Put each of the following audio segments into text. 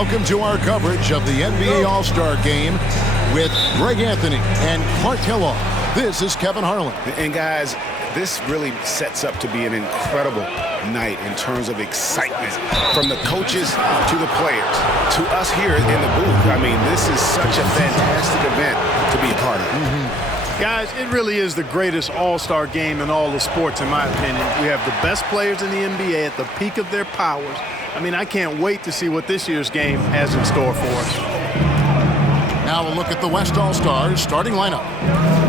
Welcome to our coverage of the NBA All-Star Game with Greg Anthony and Clark Kellogg. This is Kevin Harlan. And guys, this really sets up to be an incredible night in terms of excitement from the coaches to the players to us here in the booth. I mean, this is such a fantastic event to be a part of. Guys, it really is the greatest all-star game in all the sports, in my opinion. We have the best players in the NBA at the peak of their powers. I mean, I can't wait to see what this year's game has in store for us. Now we'll look at the West All-Stars starting lineup.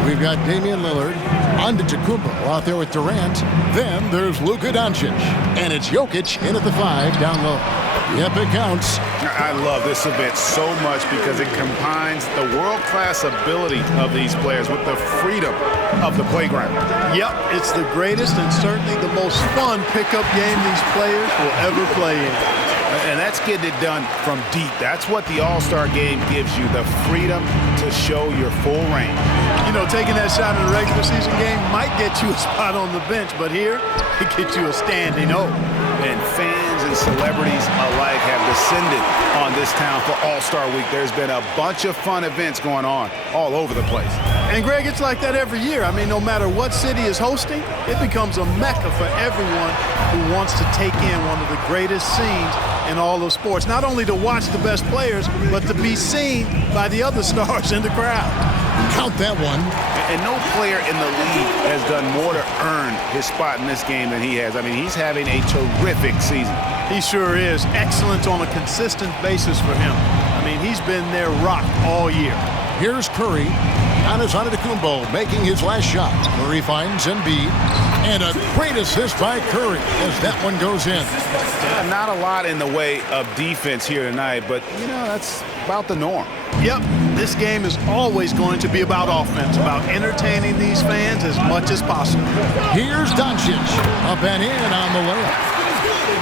We've got Damian Lillard, Antetokounmpo out there with Durant. Then there's Luka Doncic. And it's Jokic in at the 5 down low. Yep, it counts. I love this event so much because it combines the world-class ability of these players with the freedom of the playground. Yep, it's the greatest and certainly the most fun pickup game these players will ever play in. And that's getting it done from deep. That's what the All-Star Game gives you, the freedom to show your full range. You know, taking that shot in a regular season game might get you a spot on the bench, but here, it gets you a standing O. And fans and celebrities alike have descended on this town for All-Star Week. There's been a bunch of fun events going on all over the place. And, Greg, it's like that every year. I mean, no matter what city is hosting, it becomes a mecca for everyone who wants to take in one of the greatest scenes in all of sports. Not only to watch the best players, but to be seen by the other stars in the crowd. Count that one. And no player in the league has done more to earn his spot in this game than he has. I mean, he's having a terrific season. He sure is. Excellent on a consistent basis for him. I mean, he's been their rock all year. Here's Curry. Giannis Antetokounmpo making his last shot. Curry finds Embiid. And a great assist by Curry as that one goes in. Yeah, not a lot in the way of defense here tonight, but, you know, that's about the norm. Yep, this game is always going to be about offense, about entertaining these fans as much as possible. Here's Doncic. Up and in on the layup.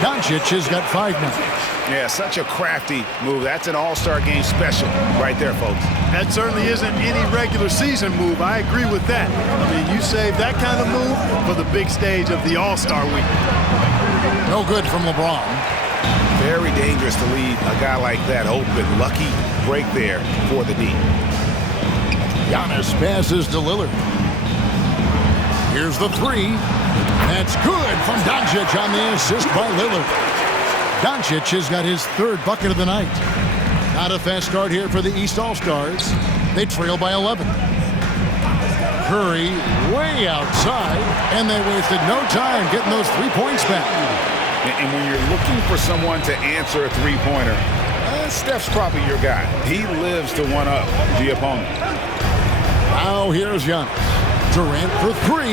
Doncic has got 5 now. Yeah, such a crafty move. That's an All-Star Game special right there, folks. That certainly isn't any regular season move. I agree with that. I mean, you save that kind of move for the big stage of the All-Star Week. No good from LeBron. Very dangerous to leave a guy like that open. Lucky break there for the D. Giannis passes to Lillard. Here's the 3. That's good from Doncic on the assist by Lillard. Doncic has got his 3rd bucket of the night. Not a fast start here for the East All-Stars. They trail by 11. Curry way outside, and they wasted no time getting those 3 points back. And when you're looking for someone to answer a three-pointer, Steph's probably your guy. He lives to one-up the opponent. Now here's Giannis. Durant for 3.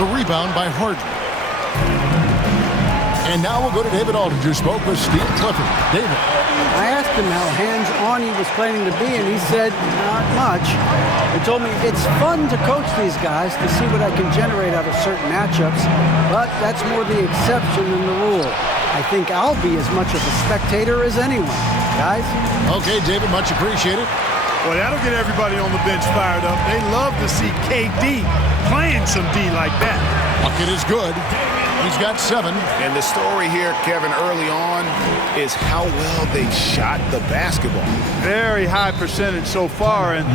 The rebound by Harden. And now we'll go to David Aldridge, who spoke with Steve Clifford. David. I asked him how hands-on he was planning to be, and he said, not much. He told me it's fun to coach these guys to see what I can generate out of certain matchups, but that's more the exception than the rule. I think I'll be as much of a spectator as anyone. Guys? Okay, David, much appreciated. Well, that'll get everybody on the bench fired up. They love to see KD playing some D like that. Bucket is good. He's got 7. And the story here, Kevin, early on is how well they shot the basketball. Very high percentage so far, and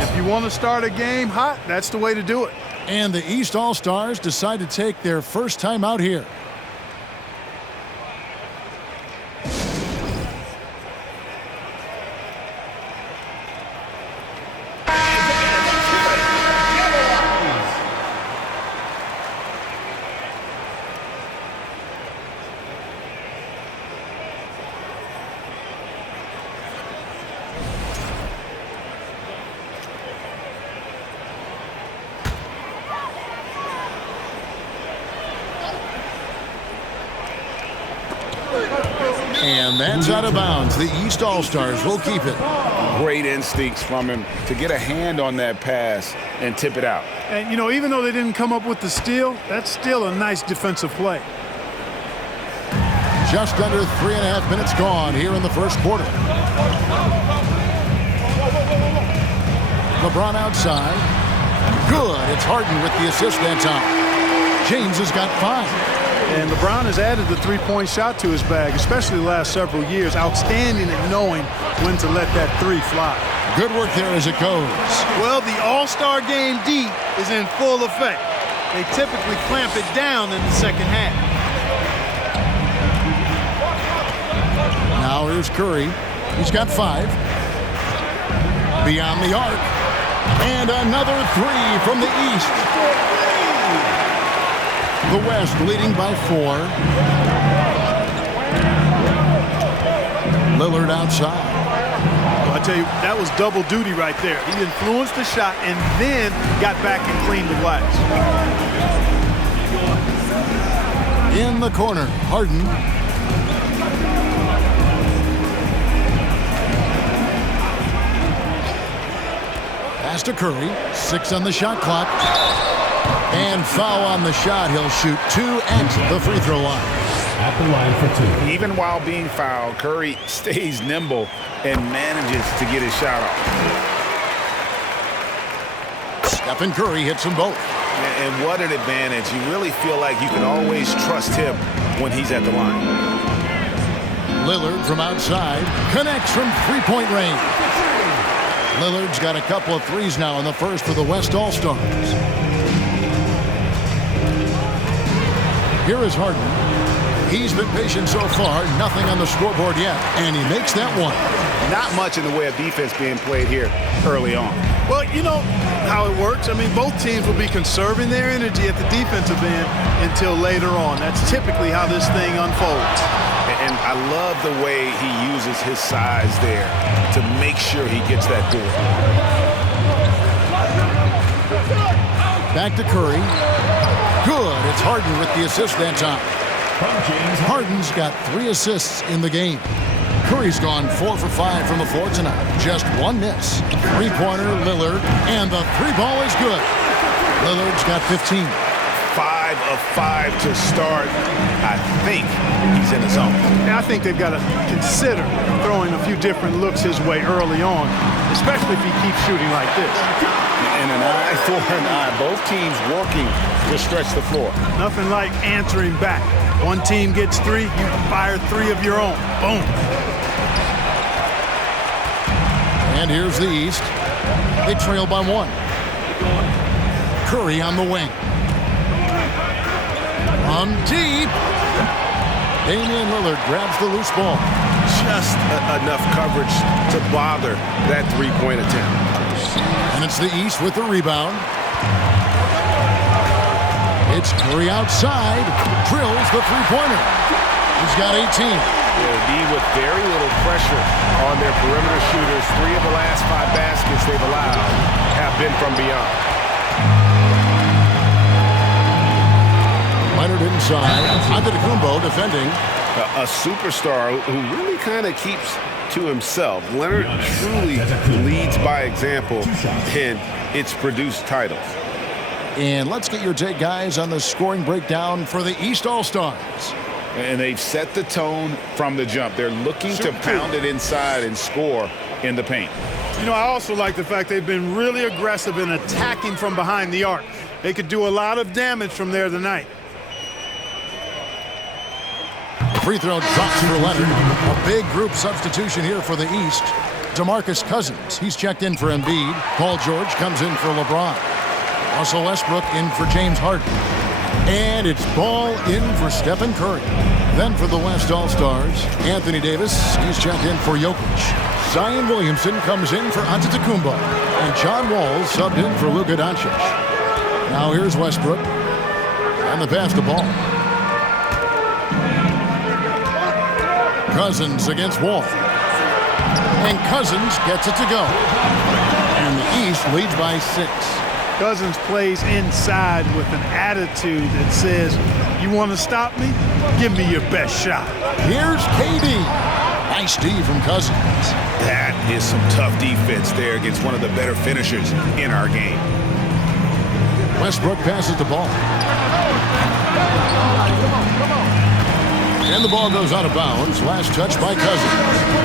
if you want to start a game hot, that's the way to do it. And the East All-Stars decide to take their first time out here. And that's out of bounds. The East All-Stars will keep it. Great instincts from him to get a hand on that pass and tip it out. And, you know, even though they didn't come up with the steal, that's still a nice defensive play. Just under 3.5 minutes gone here in the first quarter. LeBron outside. Good. It's Harden with the assist that time. James has got 5. And LeBron has added the three-point shot to his bag, especially the last several years. Outstanding at knowing when to let that three fly. Good work there as it goes. Well, the All-Star Game D is in full effect. They typically clamp it down in the second half. Now here's Curry. He's got 5. Beyond the arc. And another 3 from the East. The West leading by 4. Lillard outside. I tell you, that was double duty right there. He influenced the shot and then got back and cleaned the glass. In the corner, Harden. Pass to Curry. 6 on the shot clock. And foul on the shot. He'll shoot 2 at the free throw line. At the line for 2. Even while being fouled, Curry stays nimble and manages to get his shot off. Stephen Curry hits them both. And what an advantage. You really feel like you can always trust him when he's at the line. Lillard from outside connects from three-point range. Lillard's got a couple of threes now in the first for the West All-Stars. Here is Harden. He's been patient so far, nothing on the scoreboard yet, and he makes that one. Not much in the way of defense being played here early on. Well, you know how it works. I mean, both teams will be conserving their energy at the defensive end until later on. That's typically how this thing unfolds. And I love the way he uses his size there to make sure he gets that door. Back to Curry. Good. It's Harden with the assist that time. Harden's got 3 assists in the game. Curry's gone 4 for 5 from the floor tonight. Just 1 miss. Three-pointer, Lillard, and the 3-ball is good. Lillard's got 15. 5 of 5 to start. I think he's in the zone. Now, I think they've got to consider throwing a few different looks his way early on, especially if he keeps shooting like this. And an eye for an eye. Both teams working to stretch the floor. Nothing like answering back. One team gets 3, you fire 3 of your own. Boom. And here's the East. They trail by 1. Curry on the wing. On deep. Damian Lillard grabs the loose ball. Just enough coverage to bother that three-point attempt. And it's the East with the rebound. It's Curry outside. Drills the three-pointer. He's got 18. They'll be with very little pressure on their perimeter shooters. 3 of the last 5 baskets they've allowed have been from beyond. Leonard inside. Antetokounmpo defending. A superstar who really kind of keeps to himself. Leonard truly leads by example, and it's produced titles. And let's get your take, guys, on the scoring breakdown for the East All-Stars. And they've set the tone from the jump. They're looking to pound it inside and score in the paint. You know, I also like the fact they've been really aggressive in attacking from behind the arc. They could do a lot of damage from there tonight. Free throw drops for Leonard. A big group substitution here for the East. DeMarcus Cousins, he's checked in for Embiid. Paul George comes in for LeBron. Russell Westbrook in for James Harden. And it's ball in for Stephen Curry. Then for the West All-Stars, Anthony Davis, he's checked in for Jokic. Zion Williamson comes in for Antetokounmpo. And John Wall subbed in for Luka Doncic. Now here's Westbrook. And the pass to Ball. Cousins against Wall. And Cousins gets it to go. And the East leads by 6. Cousins plays inside with an attitude that says, you want to stop me? Give me your best shot. Here's KD. Nice D from Cousins. That is some tough defense there against one of the better finishers in our game. Westbrook passes the ball. And the ball goes out of bounds. Last touch by Cousins.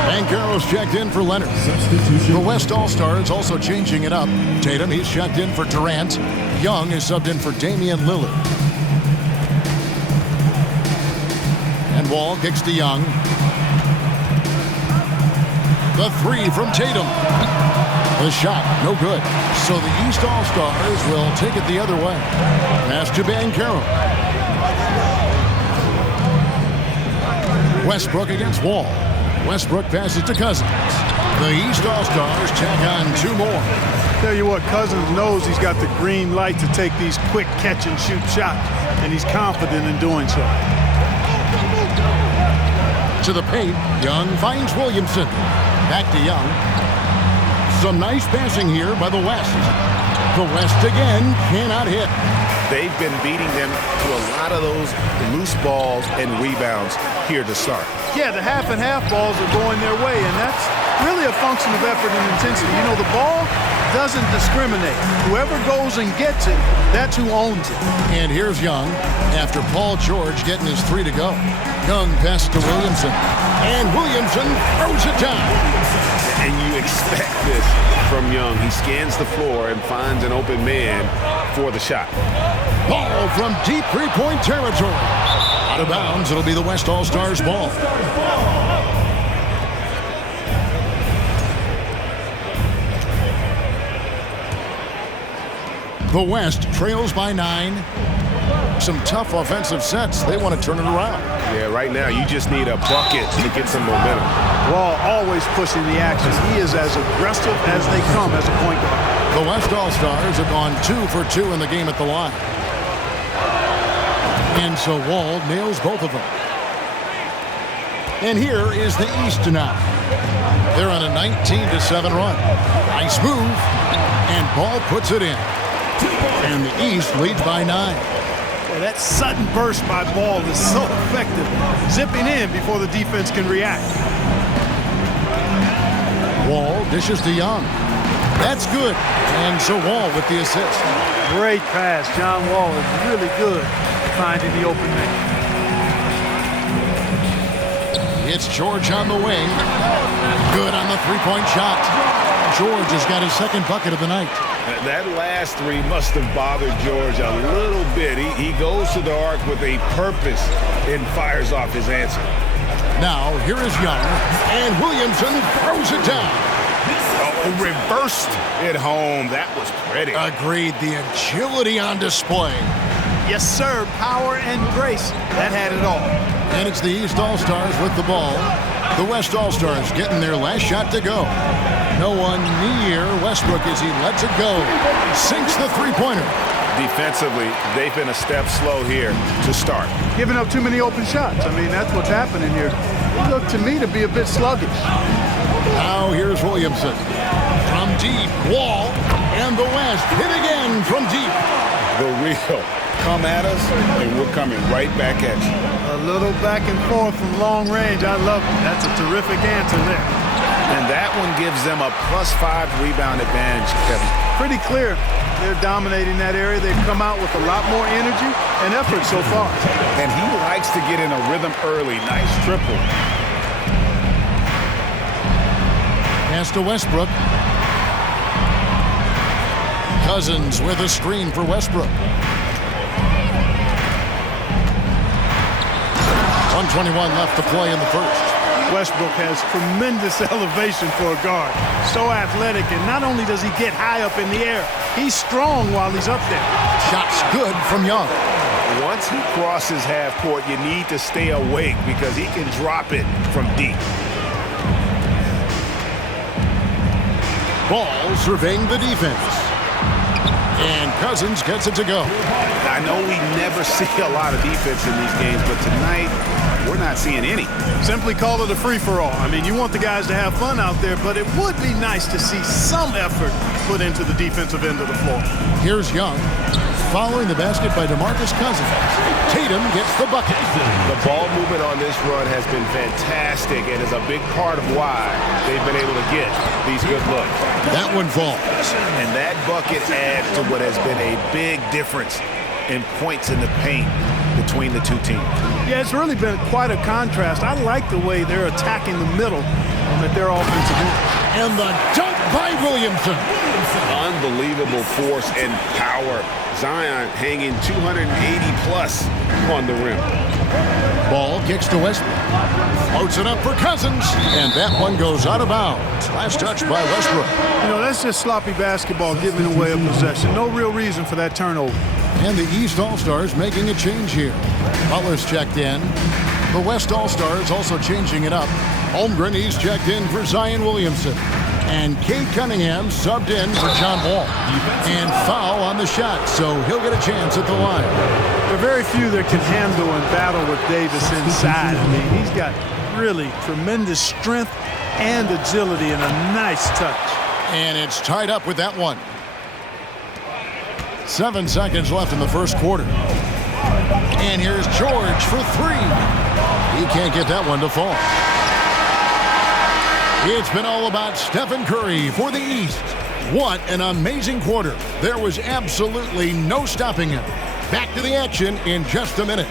Banchero's checked in for Leonard. The West All-Stars also changing it up. Tatum, he's checked in for Durant. Young is subbed in for Damian Lillard. Wall kicks to Young. The three from Tatum. The shot, no good. So the East All-Stars will take it the other way. Pass to Banchero. Westbrook against Wall. Westbrook passes to Cousins. The East All-Stars tack on two more. Tell you what, Cousins knows he's got the green light to take these quick catch-and-shoot shots, and he's confident in doing so. To the paint, Young finds Williamson. Back to Young. Some nice passing here by the West. The West again cannot hit. They've been beating them to a lot of those loose balls and rebounds here to start. Yeah, the half and half balls are going their way, and that's really a function of effort and intensity. You know, the ball doesn't discriminate. Whoever goes and gets it, that's who owns it. And here's Young after Paul George getting his three to go. Young passes to Williamson, and Williamson throws it down. And you expect this from Young. He scans the floor and finds an open man for the shot. Ball from deep three-point territory. Out of bounds, it'll be the West All-Stars ball. The West trails by 9. Some tough offensive sets. They want to turn it around. Yeah, right now you just need a bucket to get some momentum. Wall always pushing the action. He is as aggressive as they come as a point guard. The West All-Stars have gone 2 for 2 in the game at the line. And so Wall nails both of them. And here is the East now. They're on a 19-7 run. Nice move. And Ball puts it in. And the East leads by 9. Well, that sudden burst by Ball is so effective. Zipping in before the defense can react. Wall dishes to Young. That's good. And so Wall with the assist. Great pass. John Wall is really good finding the open man. It's George on the wing. Good on the three-point shot. George has got his second bucket of the night. That last three must have bothered George a little bit. He goes to the arc with a purpose and fires off his answer. Now, here is Young, and Williamson throws it down. Oh, reversed it home. That was pretty. Agreed. The agility on display. Yes, sir. Power and grace. That had it all. And it's the East All-Stars with the ball. The West All-Stars getting their last shot to go. No one near Westbrook as he lets it go. Sinks the three-pointer. Defensively, they've been a step slow here to start. Giving up too many open shots. I mean, that's what's happening here. It looked to me to be a bit sluggish. Now here's Williamson. From deep, Wall, and the West hit again from deep. The real come at us, and we're coming right back at you. A little back and forth from long range. I love it. That's a terrific answer there. And that one gives them a +5 rebound advantage, Kevin. Pretty clear. They're dominating that area. They've come out with a lot more energy and effort so far. And he likes to get in a rhythm early. Nice triple. Pass to Westbrook. Cousins with a screen for Westbrook. 1:21 left to play in the first. Westbrook has tremendous elevation for a guard. So athletic, and not only does he get high up in the air, he's strong while he's up there. Shots good from Young. Once he crosses half court, you need to stay awake because he can drop it from deep. Ball surveying the defense. And Cousins gets it to go. I know we never see a lot of defense in these games, but tonight we're not seeing any. Simply call it a free-for-all. I mean, you want the guys to have fun out there, but it would be nice to see some effort put into the defensive end of the floor. Here's Young. Following the basket by DeMarcus Cousins. Tatum gets the bucket. The ball movement on this run has been fantastic and is a big part of why they've been able to get these good looks. That one falls. And that bucket adds to what has been a big difference in points in the paint between the two teams. Yeah, it's really been quite a contrast. I like the way they're attacking the middle at their offensive end. And the dunk by Williamson. Unbelievable force and power. Zion hanging 280 plus on the rim. Ball kicks to Westbrook. Floats it up for Cousins. And that one goes out of bounds. Last touch by Westbrook. You know, that's just sloppy basketball giving away a possession. No real reason for that turnover. And the East All-Stars making a change here. Butler's checked in. The West All-Stars also changing it up. Holmgren, he's checked in for Zion Williamson. And Cade Cunningham subbed in for John Wall. And foul on the shot, so he'll get a chance at the line. There are very few that can handle and battle with Davis inside. I mean, he's got really tremendous strength and agility and a nice touch. And it's tied up with that one. 7 seconds left in the first quarter. And here's George for three. He can't get that one to fall. It's been all about Stephen Curry for the East. What an amazing quarter. There was absolutely no stopping him. Back to the action in just a minute.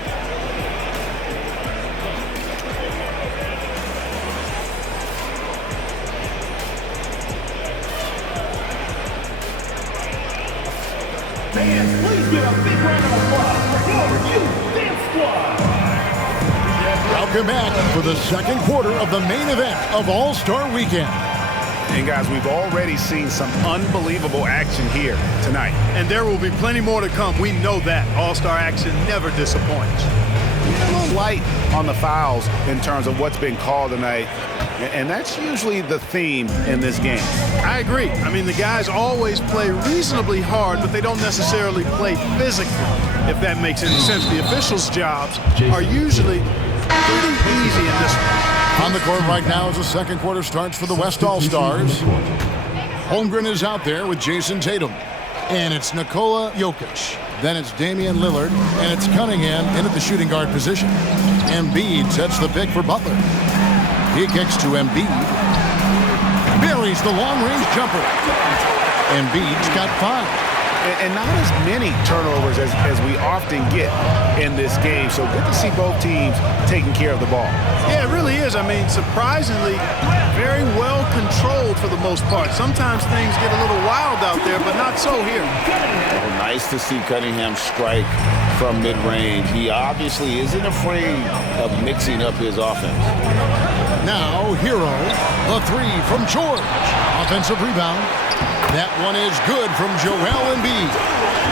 Fans, please give a big round of applause for your youth dance squad. Welcome back for the second quarter of the main event of All-Star Weekend. And guys, we've already seen some unbelievable action here tonight. And there will be plenty more to come. We know that. All-Star action never disappoints. A little light on the fouls in terms of what's been called tonight. And that's usually the theme in this game. I agree. I mean, the guys always play reasonably hard, but they don't necessarily play physically, if that makes any sense. The officials' jobs are usually pretty easy in this one. On the court right now as the second quarter starts for the West All-Stars. Holmgren is out there with Jason Tatum. And it's Nikola Jokic. Then it's Damian Lillard. And it's Cunningham in at the shooting guard position. Embiid sets the pick for Butler. He kicks to Embiid. Buries the long-range jumper. Embiid's got 5. And not as many turnovers as we often get in this game. So good to see both teams taking care of the ball. Yeah, it really is. I mean, surprisingly, very well controlled for the most part. Sometimes things get a little wild out there, but not so here. Well, nice to see Cunningham strike from mid-range. He obviously isn't afraid of mixing up his offense. Now, Hero, the three from George. Offensive rebound. That one is good from Joel Embiid.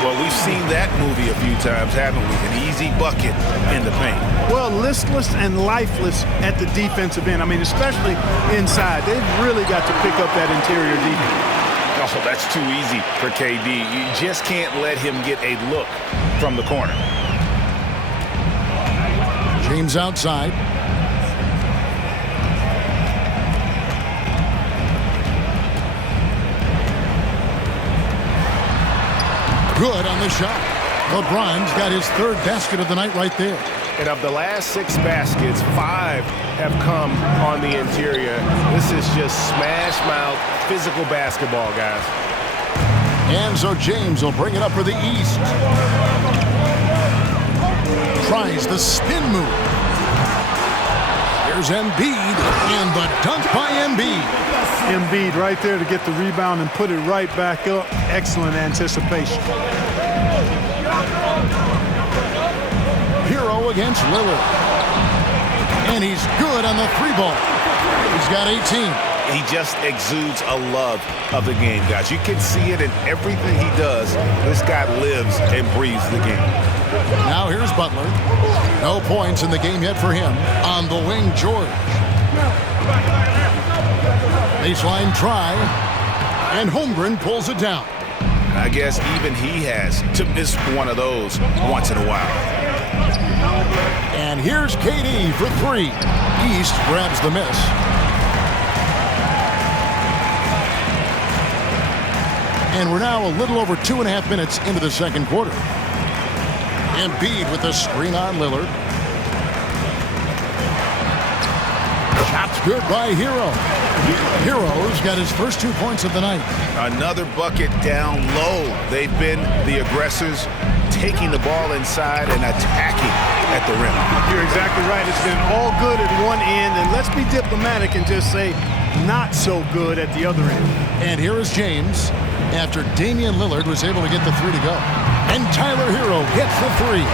Well, we've seen that movie a few times, haven't we? An easy bucket in the paint. Well, listless and lifeless at the defensive end. I mean, especially inside. They've really got to pick up that interior defense. Oh, that's too easy for KD. You just can't let him get a look from the corner. James outside. Good on the shot. LeBron's got his third basket of the night right there. And of the last 6 baskets, 5 have come on the interior. This is just smash mouth, physical basketball, guys. And so James will bring it up for the East. Tries the spin move. Here's Embiid, and the dunk by Embiid. Embiid right there to get the rebound and put it right back up. Excellent anticipation. Hero against Lillard. And he's good on the 3-ball. He's got 18. He just exudes a love of the game, guys. You can see it in everything he does. This guy lives and breathes the game. Now here's Butler. No points in the game yet for him. On the wing, George. Baseline try. And Holmgren pulls it down. I guess even he has to miss one of those once in a while. And here's KD for 3. East grabs the miss. And we're now a little over 2.5 minutes into the second quarter. Embiid with the screen on Lillard. Shot's good by Hero. Hero's got his first 2 points of the night. Another bucket down low. They've been the aggressors, taking the ball inside and attacking at the rim. You're exactly right. It's been all good at one end, and let's be diplomatic and just say not so good at the other end. And here is James after Damian Lillard was able to get the 3 to go. And Tyler Hero gets the 3.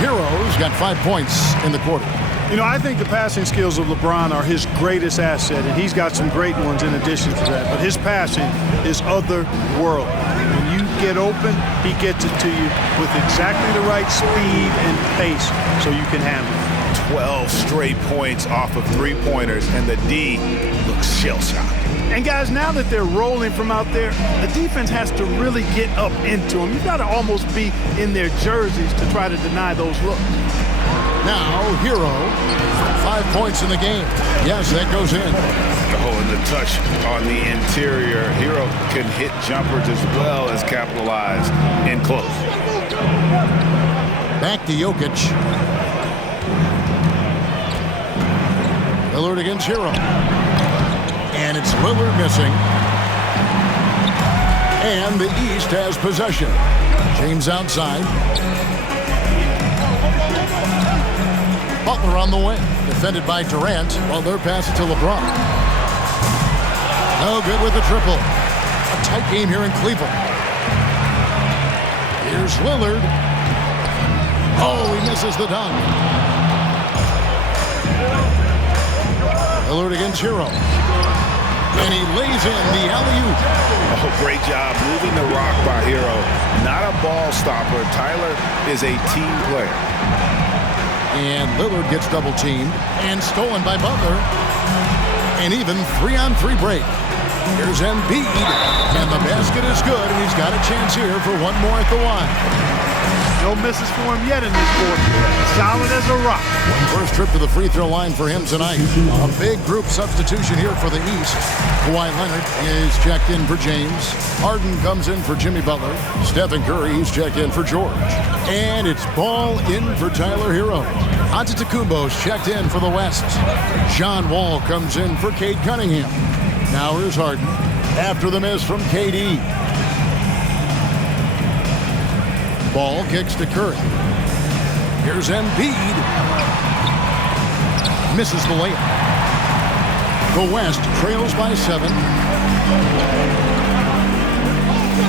Hero's got 5 points in the quarter. You know, I think the passing skills of LeBron are his greatest asset, and he's got some great ones in addition to that. But his passing is otherworldly. When you get open, he gets it to you with exactly the right speed and pace so you can handle it. 12 straight points off of three-pointers, and the D looks shell-shocked. And guys, now that they're rolling from out there, the defense has to really get up into them. You've got to almost be in their jerseys to try to deny those looks. Now, Hero, 5 points in the game. Yes, that goes in. Oh, and the touch on the interior. Hero can hit jumpers as well as capitalize in close. Back to Jokic. Lillard against Hero. And it's Lillard missing. And the East has possession. James outside. Butler on the wing. Defended by Durant while they're passing to LeBron. No good with the triple. A tight game here in Cleveland. Here's Lillard. Oh, he misses the dunk. Lillard against Hero. And he lays in the alley-oop. Oh, great job moving the rock by Hero. Not a ball stopper. Tyler is a team player. And Lillard gets double-teamed and stolen by Butler. And even 3-on-3 break. Here's Embiid. And the basket is good, and he's got a chance here for one more at the line. No misses for him yet in this quarter. Solid as a rock. First trip to the free throw line for him tonight. A big group substitution here for the East. Kawhi Leonard is checked in for James. Harden comes in for Jimmy Butler. Stephen Curry is checked in for George. And it's Ball in for Tyler Hero. Antetokounmpo's checked in for the West. John Wall comes in for Cade Cunningham. Now here's Harden after the miss from KD. Ball kicks to Curry. Here's Embiid. Misses the layup. The West trails by 7.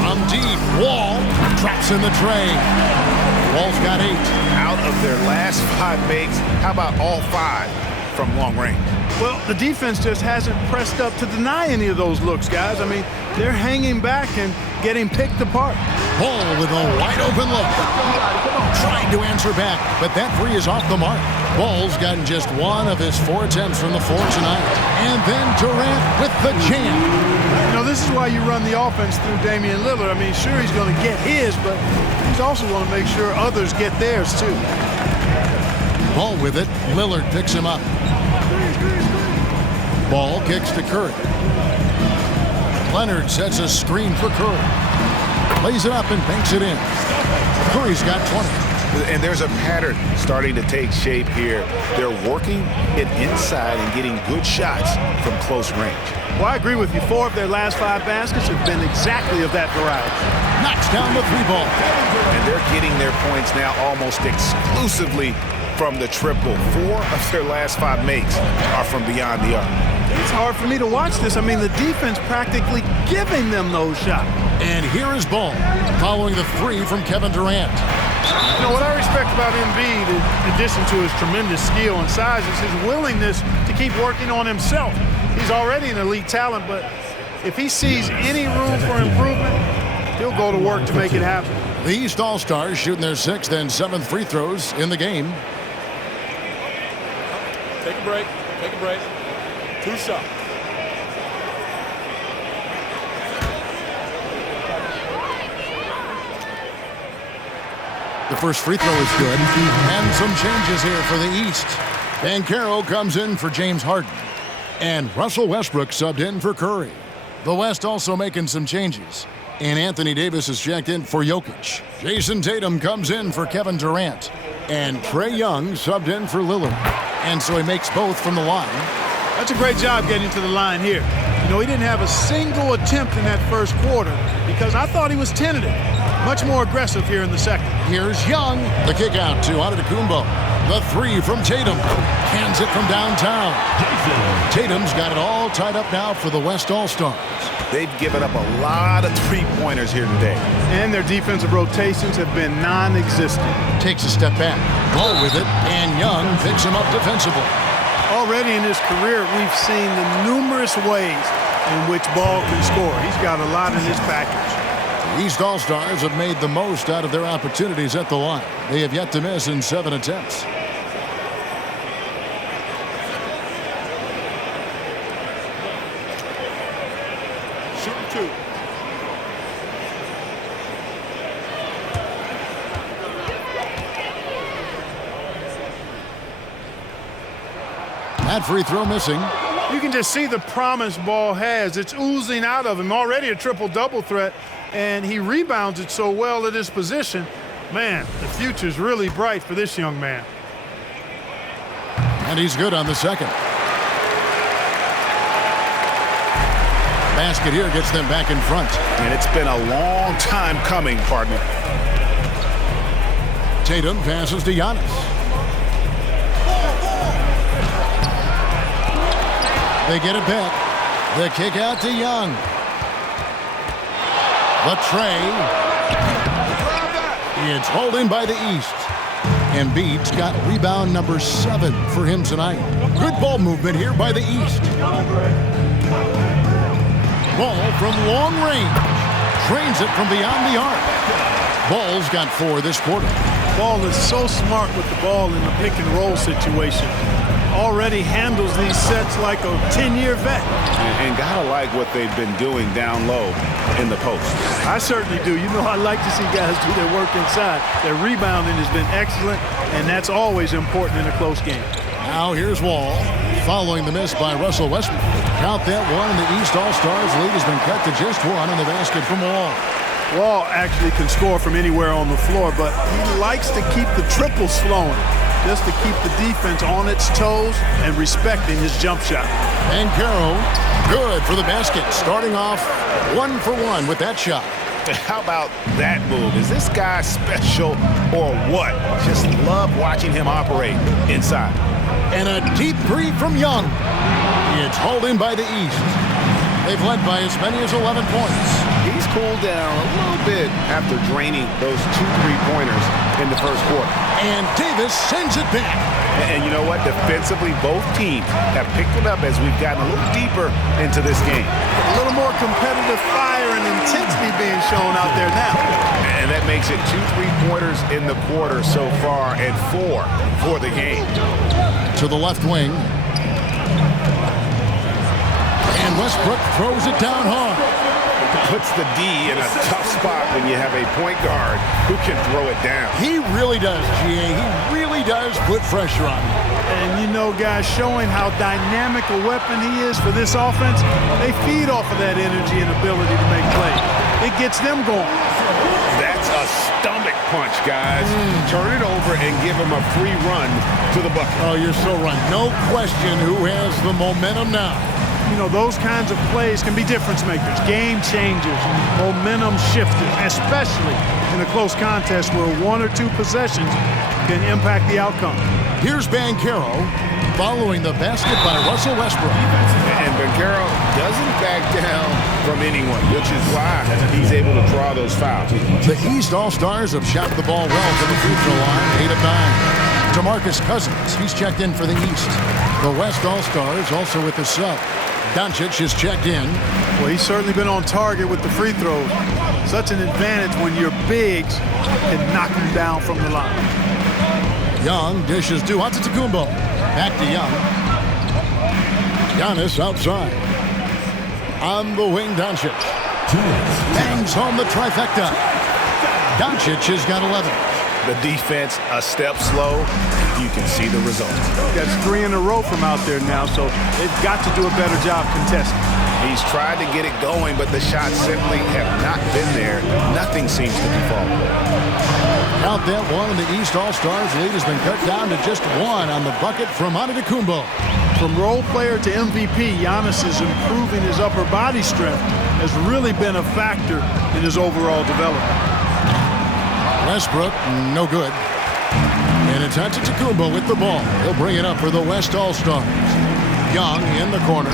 From deep, Wall drops in the tray. Wall's got 8. Out of their last 5 makes, how about all 5 from long range? Well, the defense just hasn't pressed up to deny any of those looks, guys. I mean, they're hanging back and getting picked apart. Ball with a wide open look. Trying to answer back, but that three is off the mark. Ball's gotten just 1 of his 4 attempts from the floor tonight. And then Durant with the jam. You know, this is why you run the offense through Damian Lillard. I mean, sure, he's going to get his, but he's also going to make sure others get theirs, too. Ball with it. Lillard picks him up. Ball kicks to Curry. Leonard sets a screen for Curry. Lays it up and banks it in. Curry's got 20. And there's a pattern starting to take shape here. They're working it inside and getting good shots from close range. Well, I agree with you. 4 of their last 5 baskets have been exactly of that variety. Knocks down the 3-ball. And they're getting their points now almost exclusively from the triple. 4 of their last 5 makes are from beyond the arc. It's hard for me to watch this. I mean, the defense practically giving them those shots. And here is Ball following the 3 from Kevin Durant. You know, what I respect about Embiid, in addition to his tremendous skill and size, is his willingness to keep working on himself. He's already an elite talent, but if he sees any room for improvement, he'll go to work to make it happen. The East All-Stars shooting their 6th and 7th free throws in the game. Take a break. Take a break. 2 shots. The first free throw is good. And some changes here for the East. Banchero comes in for James Harden. And Russell Westbrook subbed in for Curry. The West also making some changes. And Anthony Davis is checked in for Jokic. Jason Tatum comes in for Kevin Durant. And Trae Young subbed in for Lillard. And so he makes both from the line. That's a great job getting to the line here. You know, he didn't have a single attempt in that first quarter because I thought he was tentative. Much more aggressive here in the second. Here's Young. The kick out to Antetokounmpo. The three from Tatum. Cans it from downtown. Tatum's got it all tied up now for the West All-Stars. They've given up a lot of three-pointers here today. And their defensive rotations have been non-existent. Takes a step back. Ball with it, and Young picks him up defensively. Already in his career, we've seen the numerous ways in which Ball can score. He's got a lot in his package. The East All-Stars have made the most out of their opportunities at the line. They have yet to miss in 7 attempts. Shooting 2. That free throw missing. You can just see the promise Ball has. It's oozing out of him. Already a triple-double threat, and he rebounds it so well at his position. Man, the future's really bright for this young man. And he's good on the second. Basket here gets them back in front. And it's been a long time coming, partner. Tatum passes to Giannis. They get it back. The kick out to Young. The tray. It's holding by the East. Embiid's got rebound number 7 for him tonight. Good ball movement here by the East. Ball from long range. Drains it from beyond the arc. Ball's got 4 this quarter. Ball is so smart with the ball in the pick and roll situation. Already handles these sets like a 10-year vet. And gotta like what they've been doing down low in the post. I certainly do. You know, I like to see guys do their work inside. Their rebounding has been excellent, and that's always important in a close game. Now here's Wall, following the miss by Russell Westbrook. Count that one, and the East All-Stars lead has been cut to just 1 in the basket from Wall. Wall actually can score from anywhere on the floor, but he likes to keep the triples flowing, just to keep the defense on its toes and respecting his jump shot. And Caro, good for the basket, starting off 1 for 1 with that shot. How about that move? Is this guy special or what? Just love watching him operate inside. And a deep 3 from Young. It's holding by the East. They've led by as many as 11 points. He's cooled down a little bit after draining those 2 3-pointers in the first quarter. And Davis sends it back. And you know what? Defensively, both teams have picked it up as we've gotten a little deeper into this game. A little more competitive fire and intensity being shown out there now. And that makes it 2 3-pointers in the quarter so far and 4 for the game. To the left wing. And Westbrook throws it down hard. Puts the D in a tough spot when you have a point guard who can throw it down. He really does, GA. He really does put pressure on him. And you know, guys, showing how dynamic a weapon he is for this offense, they feed off of that energy and ability to make plays. It gets them going. That's a stomach punch, guys. Turn it over and give him a free run to the bucket. Oh, you're so right. No question who has the momentum now. You know, those kinds of plays can be difference makers, game changers, momentum shifters, especially in a close contest where 1 or 2 possessions can impact the outcome. Here's Banchero following the basket by Russell Westbrook. And Banchero doesn't back down from anyone, which is why he's able to draw those fouls. The East All-Stars have shot the ball well from the free throw line, 8 of 9. DeMarcus Cousins, he's checked in for the East. The West All-Stars also with the sub. Doncic is checked in. Well, he's certainly been on target with the free throws. Such an advantage when your bigs can knock him down from the line. Young dishes to Antetokounmpo. Back to Young. Giannis outside. On the wing, Doncic. Bangs home the trifecta. Doncic has got 11. The defense a step slow. You can see the results. That's 3 in a row from out there now, so they've got to do a better job contesting. He's tried to get it going, but the shots simply have not been there. Nothing seems to be falling. Count that one, and the East All-Stars lead has been cut down to just 1 on the bucket from Antetokounmpo. From role player to MVP, Giannis is improving his upper body strength, has really been a factor in his overall development. Westbrook, no good. And it's Antetokounmpo with the ball. He'll bring it up for the West All-Stars. Young in the corner.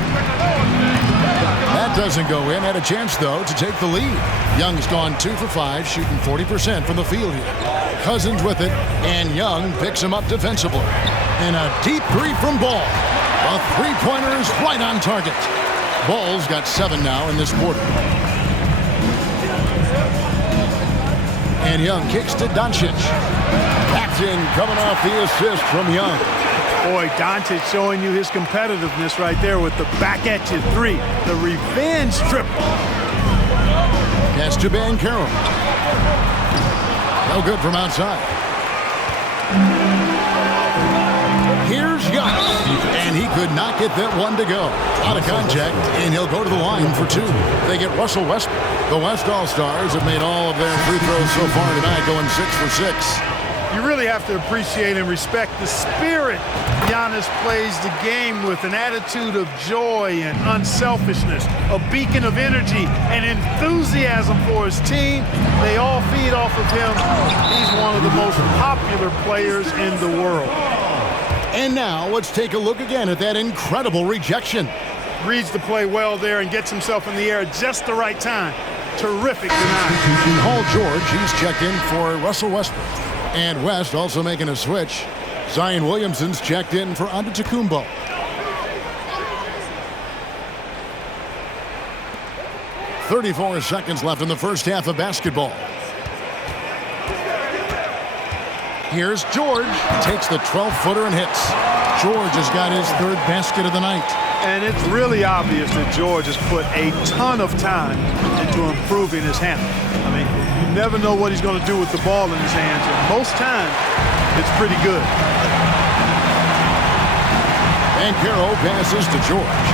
That doesn't go in. Had a chance, though, to take the lead. Young's gone 2 for 5, shooting 40% from the field here. Cousins with it, and Young picks him up defensively. And a deep three from Ball. A three-pointer is right on target. Ball's got 7 now in this quarter. And Young kicks to Doncic. Paxton coming off the assist from Young. Boy, Doncic showing you his competitiveness right there with the back-at-you three. The revenge triple. Pass to Banchero. No good from outside. Here's Young. And he could not get that one to go. Out of contact, and he'll go to the line for 2. They get Russell Westbrook. The West All-Stars have made all of their free throws so far tonight, going 6 for 6. You really have to appreciate and respect the spirit Giannis plays the game with, an attitude of joy and unselfishness, a beacon of energy and enthusiasm for his team. They all feed off of him. He's one of the most popular players in the world. And now let's take a look again at that incredible rejection. Reads the play well there and gets himself in the air at just the right time. Terrific tonight. Paul George, he's checked in for Russell Westbrook. And West also making a switch. Zion Williamson's checked in for Antetokounmpo. .34 seconds left in the first half of basketball. Here's George. Takes the 12-footer and hits. George has got his 3rd basket of the night. And it's really obvious that George has put a ton of time into improving his handle. I mean, you never know what he's going to do with the ball in his hands, and most times it's pretty good. Banchero passes to George.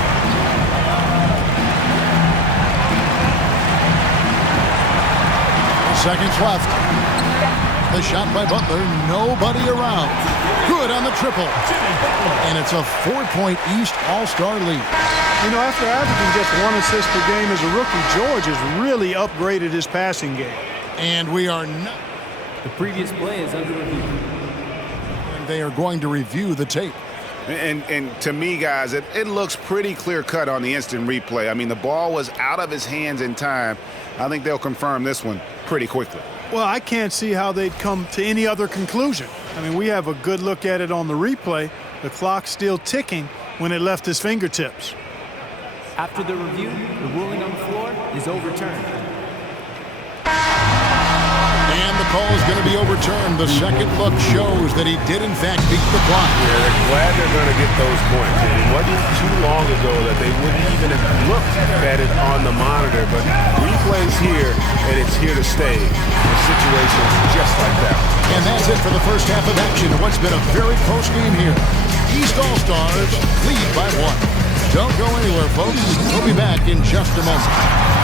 Seconds left. The shot by Butler, nobody around. Good on the triple. And it's a 4-point East All-Star lead. You know, after averaging just 1 assist per game as a rookie, George has really upgraded his passing game. And we are not. The previous play is under review. And they are going to review the tape. And to me, guys, it looks pretty clear-cut on the instant replay. I mean, the ball was out of his hands in time. I think they'll confirm this one pretty quickly. Well, I can't see how they'd come to any other conclusion. I mean, we have a good look at it on the replay. The clock's still ticking when it left his fingertips. After the review, the ruling on the floor is overturned. And the call is going to be overturned. The second look shows that he did, in fact, beat the clock. Yeah, they're glad they're going to get those points. And it wasn't too long ago that they wouldn't even have looked at it on the monitor. But replay's here, and it's here to stay. The situation's just like that. And that's it for the first half of action in what's been a very close game here. East All-Stars lead by 1. Don't go anywhere, folks. We'll be back in just a moment.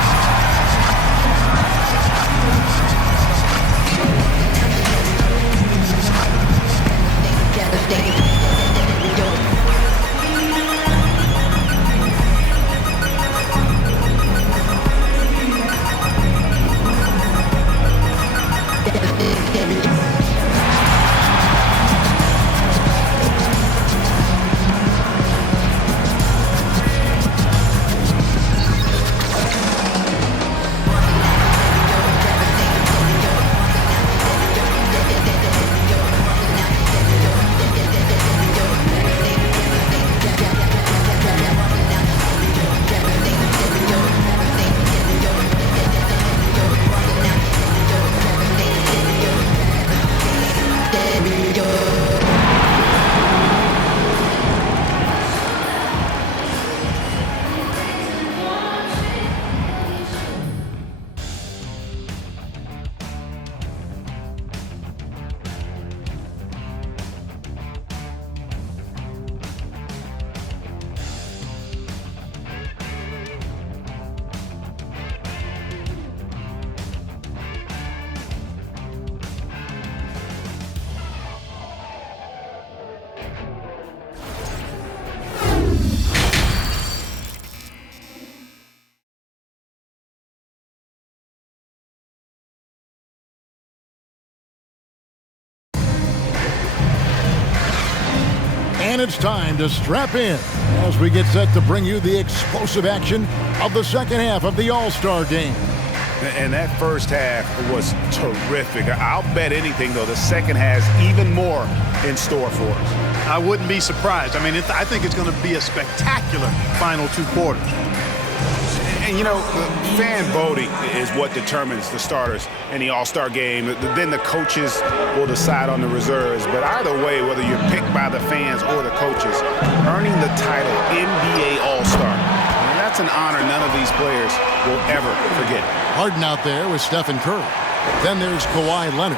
And it's time to strap in as we get set to bring you the explosive action of the second half of the All-Star game. And that first half was terrific. I'll bet anything, though, the second has even more in store for us. I wouldn't be surprised. I mean, I think it's going to be a spectacular final 2 quarters. And, you know, fan voting is what determines the starters in the All-Star game. Then the coaches will decide on the reserves. But either way, whether you're picked by the fans or the coaches, earning the title NBA All-Star, that's an honor none of these players will ever forget. Harden out there with Stephen Curry. Then there's Kawhi Leonard.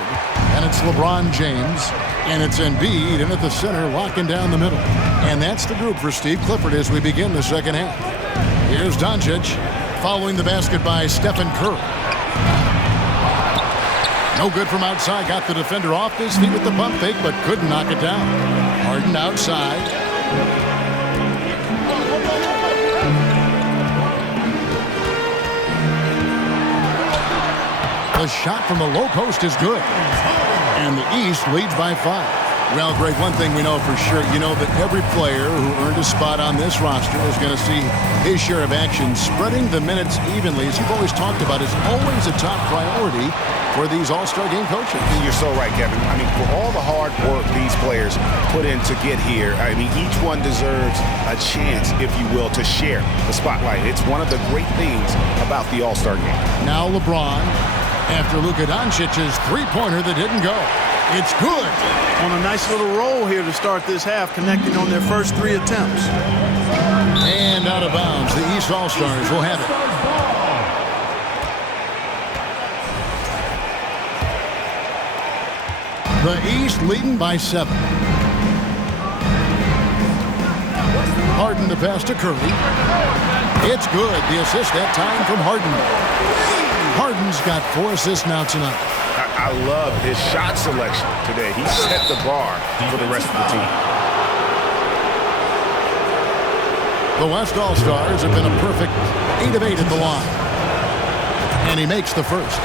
And it's LeBron James. And it's Embiid in at the center, locking down the middle. And that's the group for Steve Clifford as we begin the second half. Here's Doncic following the basket by Stephen Curry. No good from outside. Got the defender off his feet with the pump fake, but couldn't knock it down. Harden outside. The shot from the low post is good. And the East leads by 5. Well, Greg, one thing we know for sure, you know that every player who earned a spot on this roster is going to see his share of action. Spreading the minutes evenly, as you've always talked about, is always a top priority for these All-Star game coaches. You're so right, Kevin. I mean, for all the hard work these players put in to get here, I mean, each one deserves a chance, if you will, to share the spotlight. It's one of the great things about the All-Star game. Now LeBron, after Luka Doncic's three-pointer that didn't go. It's good. On a nice little roll here to start this half, connecting on their first 3 attempts. And out of bounds. The East All-Stars will have it. The East leading by 7. Harden the pass to Curry. It's good. The assist that time from Harden. Harden's got 4 assists now tonight. I love his shot selection today. He set the bar for the rest of the team. The West All-Stars have been a perfect 8 of 8 at the line. And he makes the first.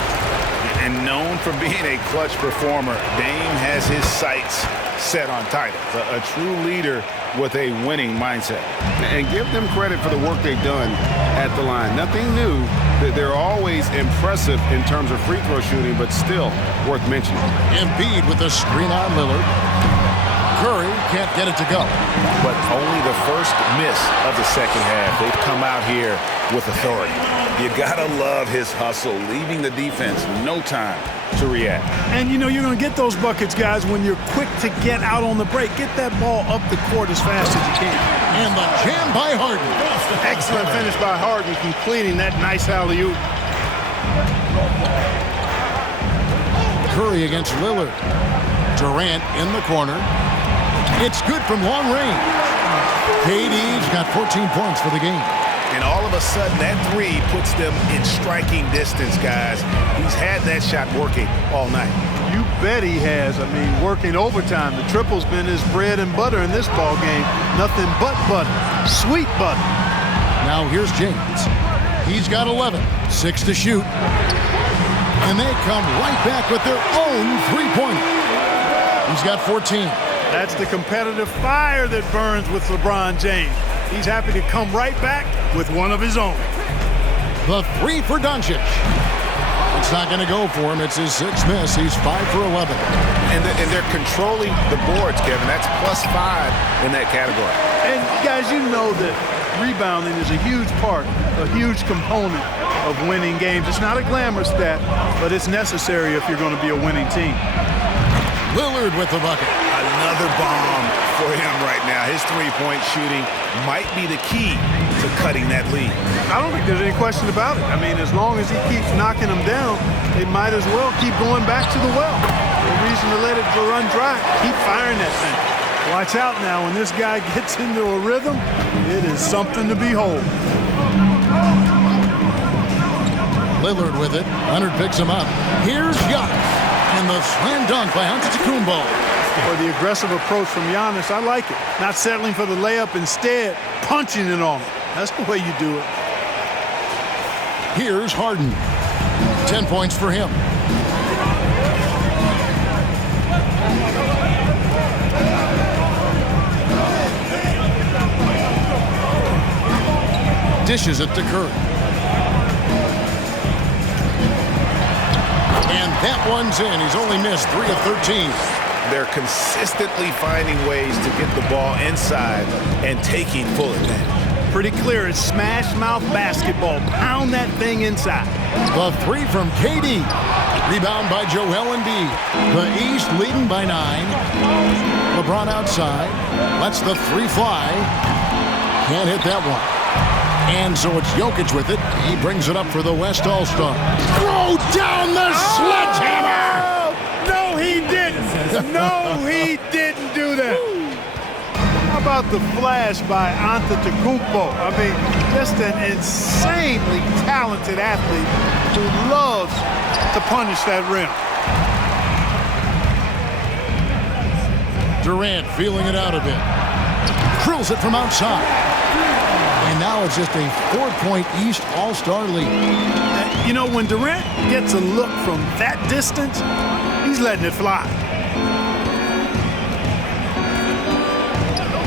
And known for being a clutch performer, Dame has his sights set on titles. A true leader with a winning mindset. And give them credit for the work they've done at the line. Nothing new. They're always impressive in terms of free throw shooting, but still worth mentioning. Embiid with a screen on Lillard. Curry can't get it to go. But only the first miss of the second half. They've come out here with authority. You gotta love his hustle, leaving the defense no time to react. And you know you're gonna get those buckets, guys, when you're quick to get out on the break. Get that ball up the court as fast as you can. And the jam by Harden. Excellent finish by Harden, completing that nice alley-oop. Curry against Lillard. Durant in the corner. It's good from long range. KD's got 14 points for the game. And all of a sudden, that 3 puts them in striking distance, guys. He's had that shot working all night. You bet he has. I mean, working overtime. The triple's been his bread and butter in this ball game. Nothing but butter. Sweet butter. Now here's James. He's got 11. 6 to shoot. And they come right back with their own three-pointer. He's got 14. That's the competitive fire that burns with LeBron James. He's happy to come right back with one of his own. The 3 for Doncic. It's not going to go for him. It's his 6th miss. He's 5 for 11. And they're controlling the boards, Kevin. That's +5 in that category. And, guys, you know that rebounding is a huge part, a huge component of winning games. It's not a glamour stat, but it's necessary if you're going to be a winning team. Lillard with the bucket. Another bomb for him right now. His three-point shooting might be the key to cutting that lead. I don't think there's any question about it. I mean, as long as he keeps knocking them down, they might as well keep going back to the well. No reason to let it run dry. Keep firing that thing. Watch out now. When this guy gets into a rhythm, it is something to behold. Lillard with it. Leonard picks him up. Here's Giannis. And the slam dunk by Antetokounmpo. For the aggressive approach from Giannis, I like it. Not settling for the layup, instead punching it on him. That's the way you do it. Here's Harden. 10 points for him. Dishes it to Curry. And that one's in. He's only missed 3 of 13. They're consistently finding ways to get the ball inside and taking full advantage. Pretty clear. It's smash mouth basketball. Pound that thing inside. The 3 from KD. Rebound by Joel Embiid. The East leading by 9. LeBron outside. Lets the 3 fly. Can't hit that one. And so it's Jokic with it. He brings it up for the West All-Star. Throw down the sledgehammer! No, he didn't. No, he didn't do that. How about the flash by Antetokounmpo? I mean, just an insanely talented athlete who loves to punish that rim. Durant feeling it out a bit. Drills it from outside. And now it's just a 4-point East All-Star lead. You know, when Durant gets a look from that distance, he's letting it fly.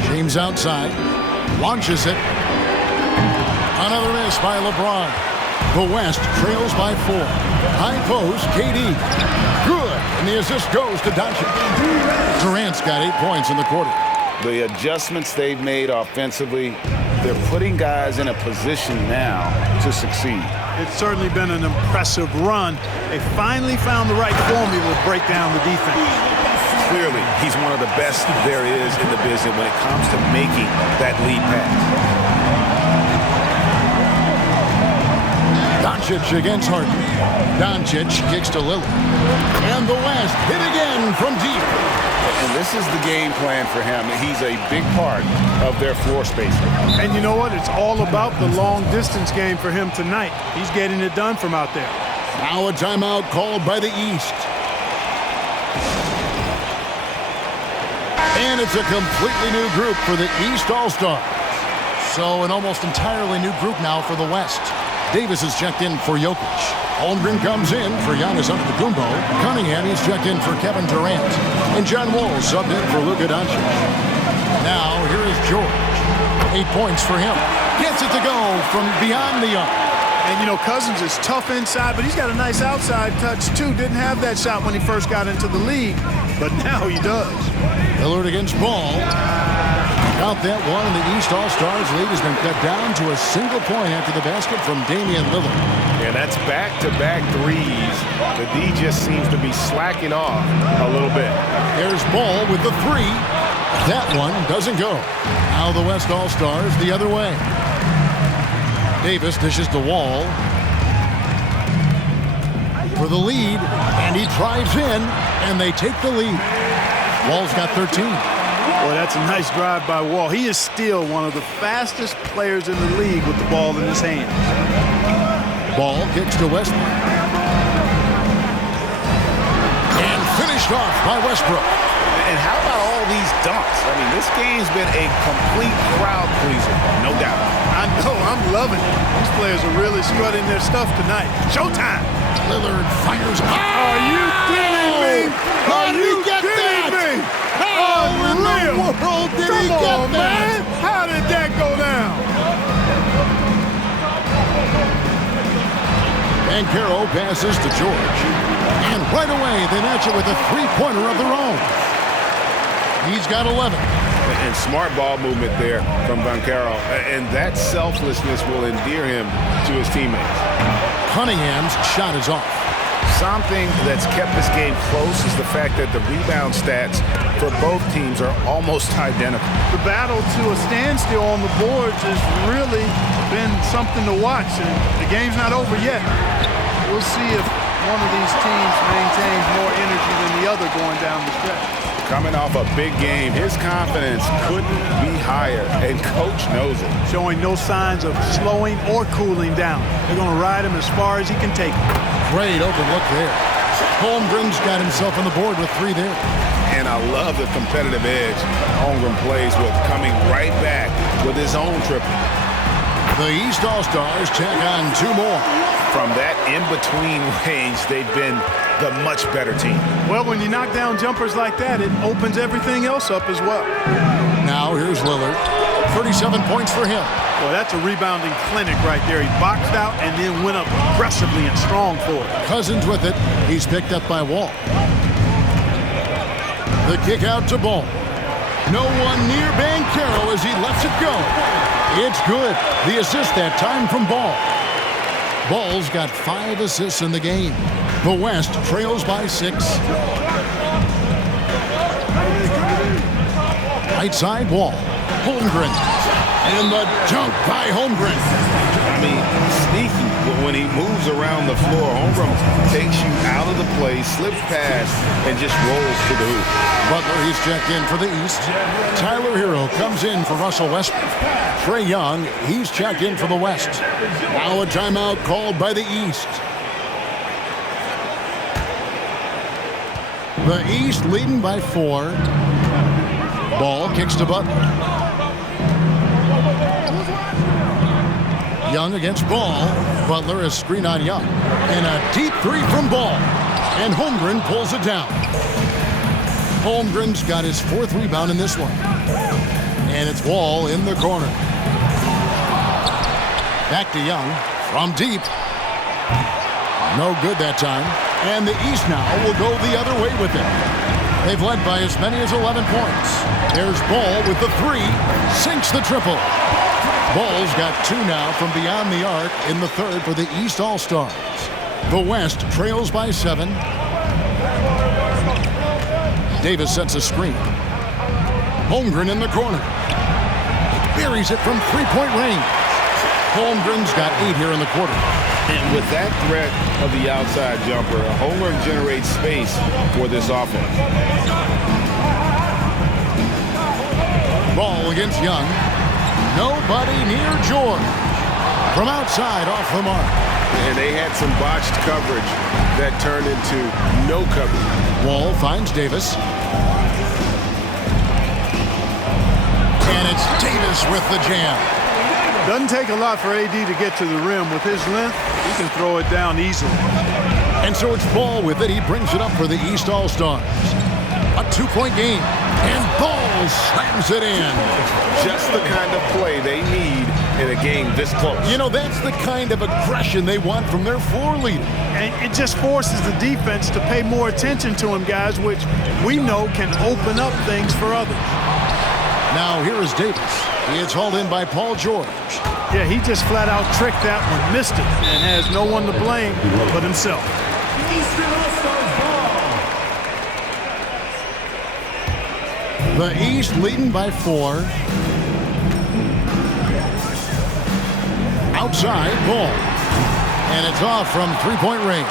James outside. Launches it. Another miss by LeBron. The West trails by 4. High post, KD. Good. And the assist goes to Doncic. Durant's got 8 points in the quarter. The adjustments they've made offensively, they're putting guys in a position now to succeed. It's certainly been an impressive run. They finally found the right formula to break down the defense. Clearly, he's one of the best there is in the business when it comes to making that lead pass. Doncic against Harden. Doncic kicks to Lillard. And the West hit again from deep. And this is the game plan for him. He's a big part of their floor spacing. And you know what? It's all about the long-distance game for him tonight. He's getting it done from out there. Now a timeout called by the East. And it's a completely new group for the East All-Stars. So an almost entirely new group now for the West. Davis is checked in for Jokic. Holmgren comes in for Giannis Antetokounmpo. Cunningham is checked in for Kevin Durant. And John Wall subbed in for Luka Doncic. Now here is George. 8 points for him. Gets it to go from beyond the arc. And, you know, Cousins is tough inside, but he's got a nice outside touch, too. Didn't have that shot when he first got into the league, but now he does. Lillard against Ball. Count that one, and the East All-Stars lead has been cut down to a single point after the basket from Damian Lillard. Yeah, that's back-to-back threes. The D just seems to be slacking off a little bit. There's Ball with the 3. That one doesn't go. Now the West All-Stars the other way. Davis dishes the Wall for the lead, and he drives in, and they take the lead. Wall's got 13. Well, that's a nice drive by Wall. He is still one of the fastest players in the league with the ball in his hand. Ball kicks to Westbrook. And finished off by Westbrook. And how about all these dunks? I mean, this game's been a complete crowd pleaser, no doubt. I know, I'm loving it. These players are really strutting their stuff tonight. Showtime! Lillard fires. Are you kidding me? How did he get that? How in the world did he get that? Man. How did that go down? And Caro passes to George. And right away, they match it with a three-pointer of their own. He's got 11. And smart ball movement there from Caro. And that selflessness will endear him to his teammates. Cunningham's shot is off. Something that's kept this game close is the fact that the rebound stats for both teams are almost identical. The battle to a standstill on the boards has really been something to watch, and the game's not over yet. We'll see if one of these teams maintains more energy than the other going down the stretch. Coming off a big game, his confidence couldn't be higher, and Coach knows it. Showing no signs of slowing or cooling down. They're going to ride him as far as he can take him. Great open look there. Holmgren's got himself on the board with 3 there. And I love the competitive edge Holmgren plays with, coming right back with his own triple. The East All-Stars tack on 2 more. From that in-between range, they've been the much better team. Well, when you knock down jumpers like that, it opens everything else up as well. Now here's Lillard. 37 points for him. Well, that's a rebounding clinic right there. He boxed out and then went up aggressively and strong for it. Cousins with it. He's picked up by Wall. The kick out to Ball. No one near Banchero as he lets it go. It's good. The assist that time from Ball. Ball's got 5 assists in the game. The West trails by 6. Right side Wall. Holmgren. And the dunk by Holmgren. I mean, sneaky. When he moves around the floor, Holmgren takes you out of the play, slips past, and just rolls to the hoop. Butler, he's checked in for the East. Tyler Hero comes in for Russell Westbrook. Trae Young, he's checked in for the West. Now a timeout called by the East. The East leading by 4. Ball kicks to Butler. Young against Ball. Butler is screen on Young. And a deep 3 from Ball. And Holmgren pulls it down. Holmgren's got his 4th rebound in this one. And it's Wall in the corner. Back to Young from deep. No good that time. And the East now will go the other way with it. They've led by as many as 11 points. There's Ball with the 3. Sinks the triple. Ball's got 2 now from beyond the arc in the 3rd for the East All-Stars. The West trails by 7. Davis sets a screen. Holmgren in the corner. Buries it from 3-point range. Holmgren's got 8 here in the quarter. And with that threat of the outside jumper, Holmgren generates space for this offense. Ball against Young. Nobody near George. From outside, off the mark. And they had some botched coverage that turned into no coverage. Wall finds Davis. And it's Davis with the jam. Doesn't take a lot for AD to get to the rim. With his length, he can throw it down easily. And so it's Ball with it. He brings it up for the East All-Stars. A 2-point game. And Ball slams it in. Just the kind of play they need in a game this close. You know, that's the kind of aggression they want from their floor leader. And it just forces the defense to pay more attention to him, guys, which we know can open up things for others. Now here is Davis. He is hauled in by Paul George. Yeah, he just flat out tricked that one, missed it, and has no one to blame but himself. The East leading by 4. Outside, Ball. And it's off from 3-point range.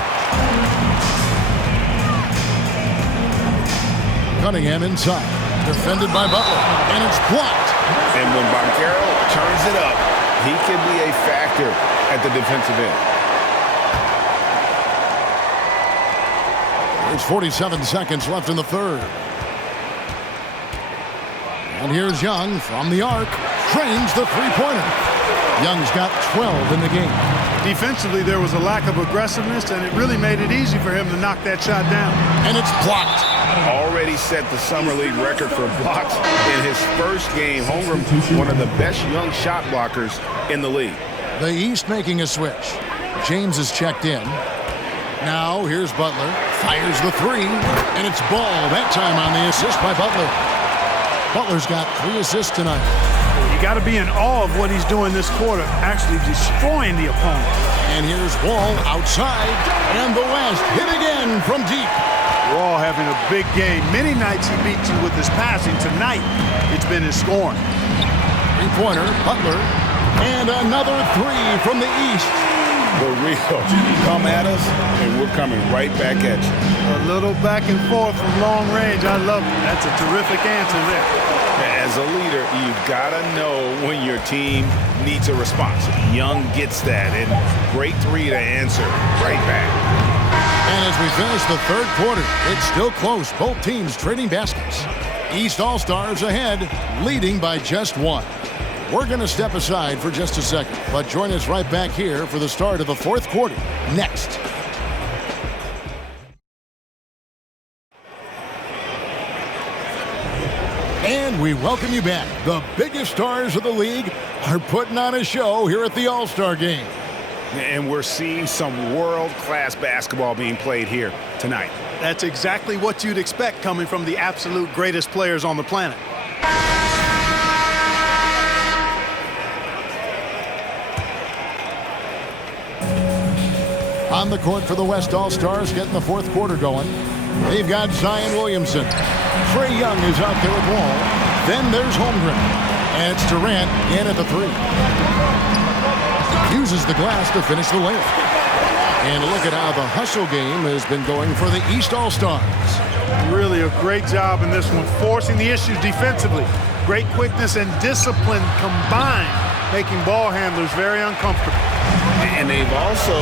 Cunningham inside. Defended by Butler. And it's blocked. And when Banchero turns it up, he can be a factor at the defensive end. There's 47 seconds left in the 3rd. And here's Young from the arc. Trains the 3-pointer. Young's got 12 in the game. Defensively, there was a lack of aggressiveness, and it really made it easy for him to knock that shot down. And it's blocked. Already set the Summer League record for blocks in his first game. Holmgren, one of the best young shot blockers in the league. The East making a switch. James is checked in. Now here's Butler. Fires the 3. And it's Ball. That time on the assist by Butler. Butler's got 3 assists tonight. You got to be in awe of what he's doing this quarter, actually destroying the opponent. And here's Wall outside, and the West hit again from deep. Wall having a big game. Many nights he beat you with his passing. Tonight, it's been his scoring. 3-pointer, Butler, and another 3 from the East. The real come at us, and we're coming right back at you. A little back and forth from long range. I love it. That's a terrific answer there. As a leader, you've got to know when your team needs a response. Young gets that, and great 3 to answer right back. And as we finish the 3rd quarter, it's still close. Both teams trading baskets. East All-Stars ahead, leading by just 1. We're going to step aside for just a second, but join us right back here for the start of the 4th quarter next. And And we welcome you back. The biggest stars of the league are putting on a show here at the All-Star Game. And we're seeing some world-class basketball being played here tonight. That's exactly what you'd expect coming from the absolute greatest players on the planet. On the court for the West All-Stars, getting the fourth quarter going. They've got Zion Williamson. Trae Young is out there at Wall. Then there's Holmgren. And it's Durant in at the three. Uses the glass to finish the layup. And look at how the hustle game has been going for the East All-Stars. Really a great job in this one, forcing the issues defensively. Great quickness and discipline combined, making ball handlers very uncomfortable. And they've also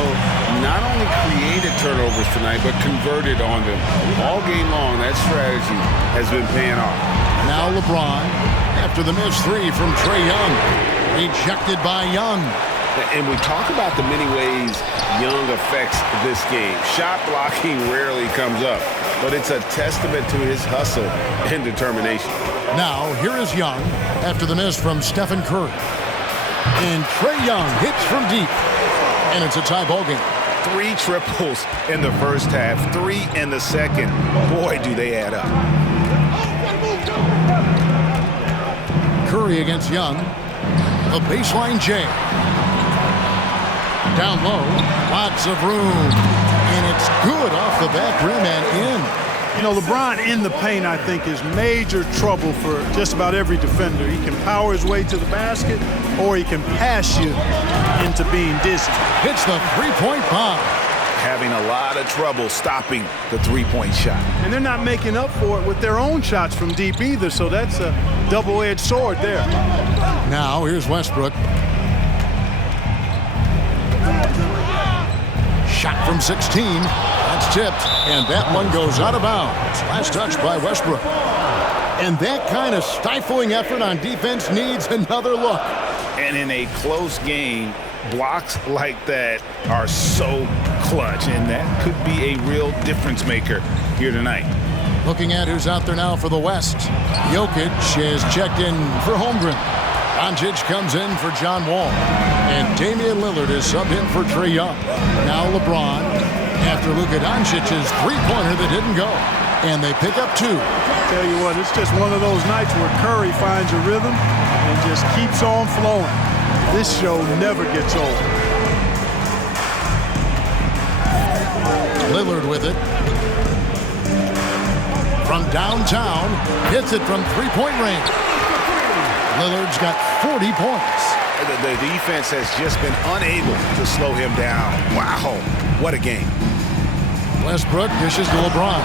not only created turnovers tonight, but converted on them. All game long, that strategy has been paying off. Now LeBron, after the missed three from Trae Young. Rejected by Young. And we talk about the many ways Young affects this game. Shot blocking rarely comes up, but it's a testament to his hustle and determination. Now, here is Young after the miss from Stephen Curry. And Trae Young hits from deep. And it's a tie ball game. 3 triples in the first half, 3 in the second. Boy, do they add up. Curry against Young. A baseline J. Down low, lots of room. And it's good off the back rim and in. You know, LeBron in the paint, I think, is major trouble for just about every defender. He can power his way to the basket, or he can pass you into being dizzy. Hits the three-point bomb. Having a lot of trouble stopping the three-point shot. And they're not making up for it with their own shots from deep either, so that's a double-edged sword there. Now, here's Westbrook. Shot from 16. That's tipped, and that one goes out of bounds. Last touch by Westbrook. And that kind of stifling effort on defense needs another look. And in a close game, blocks like that are so clutch, and that could be a real difference maker here tonight. Looking at who's out there now for the West. Jokic is checked in for Holmgren. Doncic comes in for John Wall. And Damian Lillard is subbed in for Trae Young. Now LeBron after Luka Doncic's three-pointer that didn't go. And they pick up 2. Tell you what, it's just one of those nights where Curry finds a rhythm and just keeps on flowing. This show never gets old. Lillard with it. From downtown, hits it from three-point range. Lillard's got 40 points. The defense has just been unable to slow him down. Wow, what a game. Westbrook dishes to LeBron.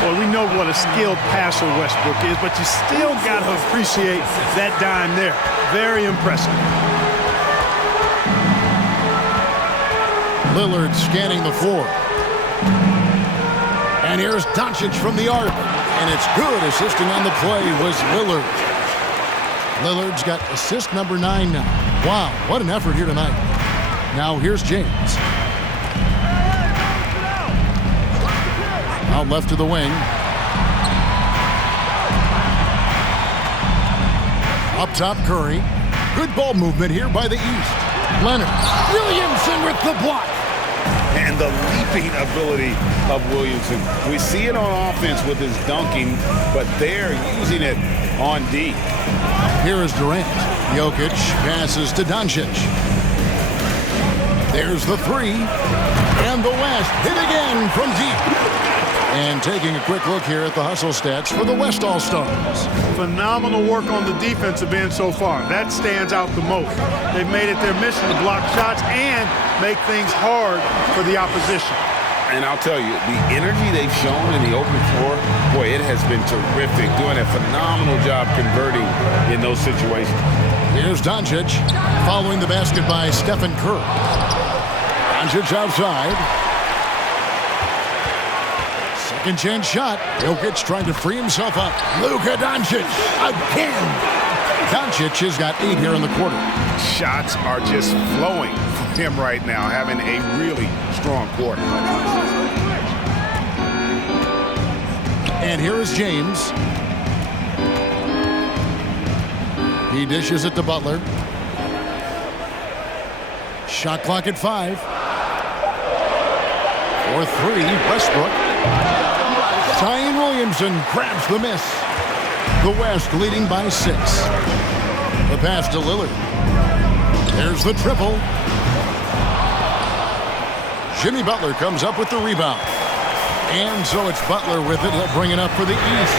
Well, we know what a skilled passer Westbrook is, but you still got to appreciate that dime there. Very impressive. Lillard scanning the floor. And here's Doncic from the arc. And it's good. Assisting on the play was Lillard. Lillard's got assist number 9 now. Wow, what an effort here tonight. Now here's James. Out left to the wing. Up top, Curry. Good ball movement here by the East. Leonard. Williamson with the block. And the leaping ability of Williamson. We see it on offense with his dunking, but they're using it on D. Here is Durant. Jokic passes to Doncic. There's the 3. And the West hit again from deep. And taking a quick look here at the hustle stats for the West All-Stars. Phenomenal work on the defensive end so far. That stands out the most. They've made it their mission to block shots and make things hard for the opposition. And I'll tell you, the energy they've shown in the open floor, boy, it has been terrific. Doing a phenomenal job converting in those situations. Here's Doncic following the basket by Stephen Curry. Doncic outside. Second chance shot. Jokic trying to free himself up. Luka Doncic again. Doncic has got 8 here in the quarter. Shots are just flowing from him right now, having a really strong quarter. And here is James. He dishes it to Butler. Shot clock at 5. For 3, Westbrook. Zion Williamson grabs the miss. The West leading by 6. The pass to Lillard. There's the triple. Jimmy Butler comes up with the rebound. And so it's Butler with it. He'll bring it up for the East.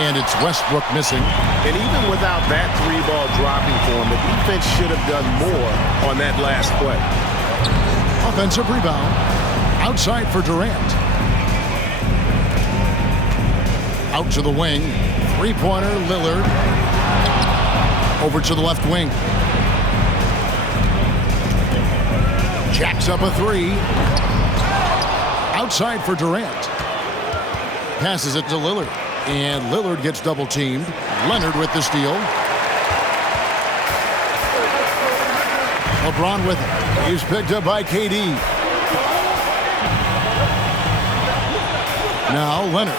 And it's Westbrook missing. And even without that 3-ball dropping for him, the defense should have done more on that last play. Offensive rebound. Outside for Durant. Out to the wing. 3-pointer, Lillard. Over to the left wing. Jacks up a 3. Outside for Durant. Passes it to Lillard. And Lillard gets double teamed. Leonard with the steal. LeBron with it. He's picked up by KD. Now Leonard.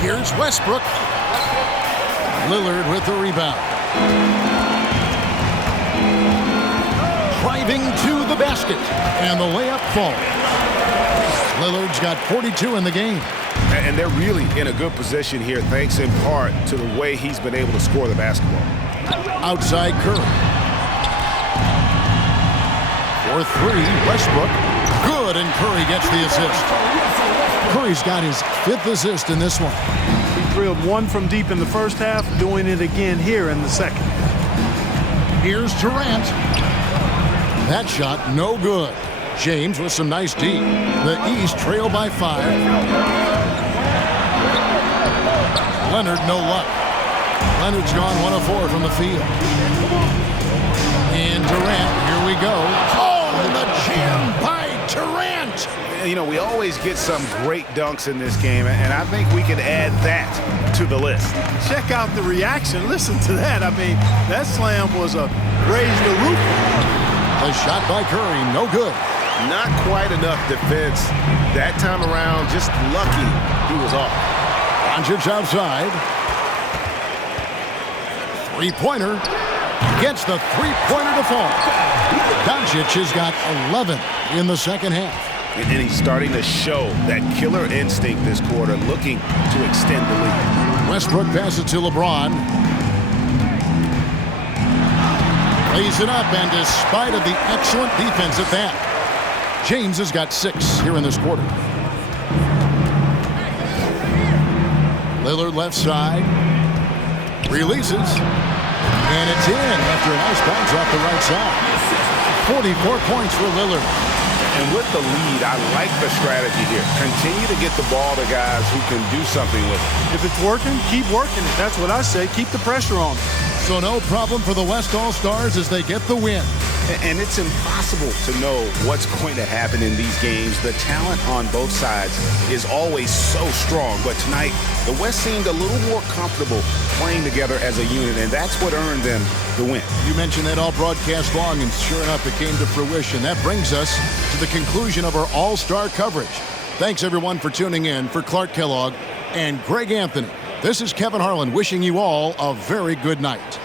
Here's Westbrook. Lillard with the rebound. Driving to the basket. And the layup falls. Lillard's got 42 in the game. And they're really in a good position here, thanks in part to the way he's been able to score the basketball. Outside Curry. For 3, Westbrook. Good, and Curry gets the assist. Curry's got his 5th assist in this one. He drilled one from deep in the first half, doing it again here in the second. Here's Durant. That shot, no good. James with some nice D. The East trail by 5. Leonard, no luck. Leonard's gone 1 of 4 from the field. And Durant, here we go. Oh, and the jam by Durant. You know, we always get some great dunks in this game, and I think we can add that to the list. Check out the reaction. Listen to that. I mean, that slam was a raise the roof. The shot by Curry, no good. Not quite enough defense that time around. Just lucky he was off. Doncic outside. 3-pointer. Gets the 3-pointer to fall. Doncic has got 11 in the second half. And he's starting to show that killer instinct this quarter, looking to extend the lead. Westbrook passes to LeBron. Lays it up, and despite of the excellent defense at that, James has got 6 here in this quarter. Lillard left side. Releases. And it's in after a nice bounce off the right side. 44 points for Lillard. And with the lead, I like the strategy here. Continue to get the ball to guys who can do something with it. If it's working, keep working it. That's what I say. Keep the pressure on. So no problem for the West All-Stars as they get the win. And it's impossible to know what's going to happen in these games. The talent on both sides is always so strong. But tonight, the West seemed a little more comfortable playing together as a unit, and that's what earned them the win. You mentioned that all broadcast long, and sure enough, it came to fruition. That brings us to the conclusion of our All-Star coverage. Thanks, everyone, for tuning in. For Clark Kellogg and Greg Anthony, this is Kevin Harlan wishing you all a very good night.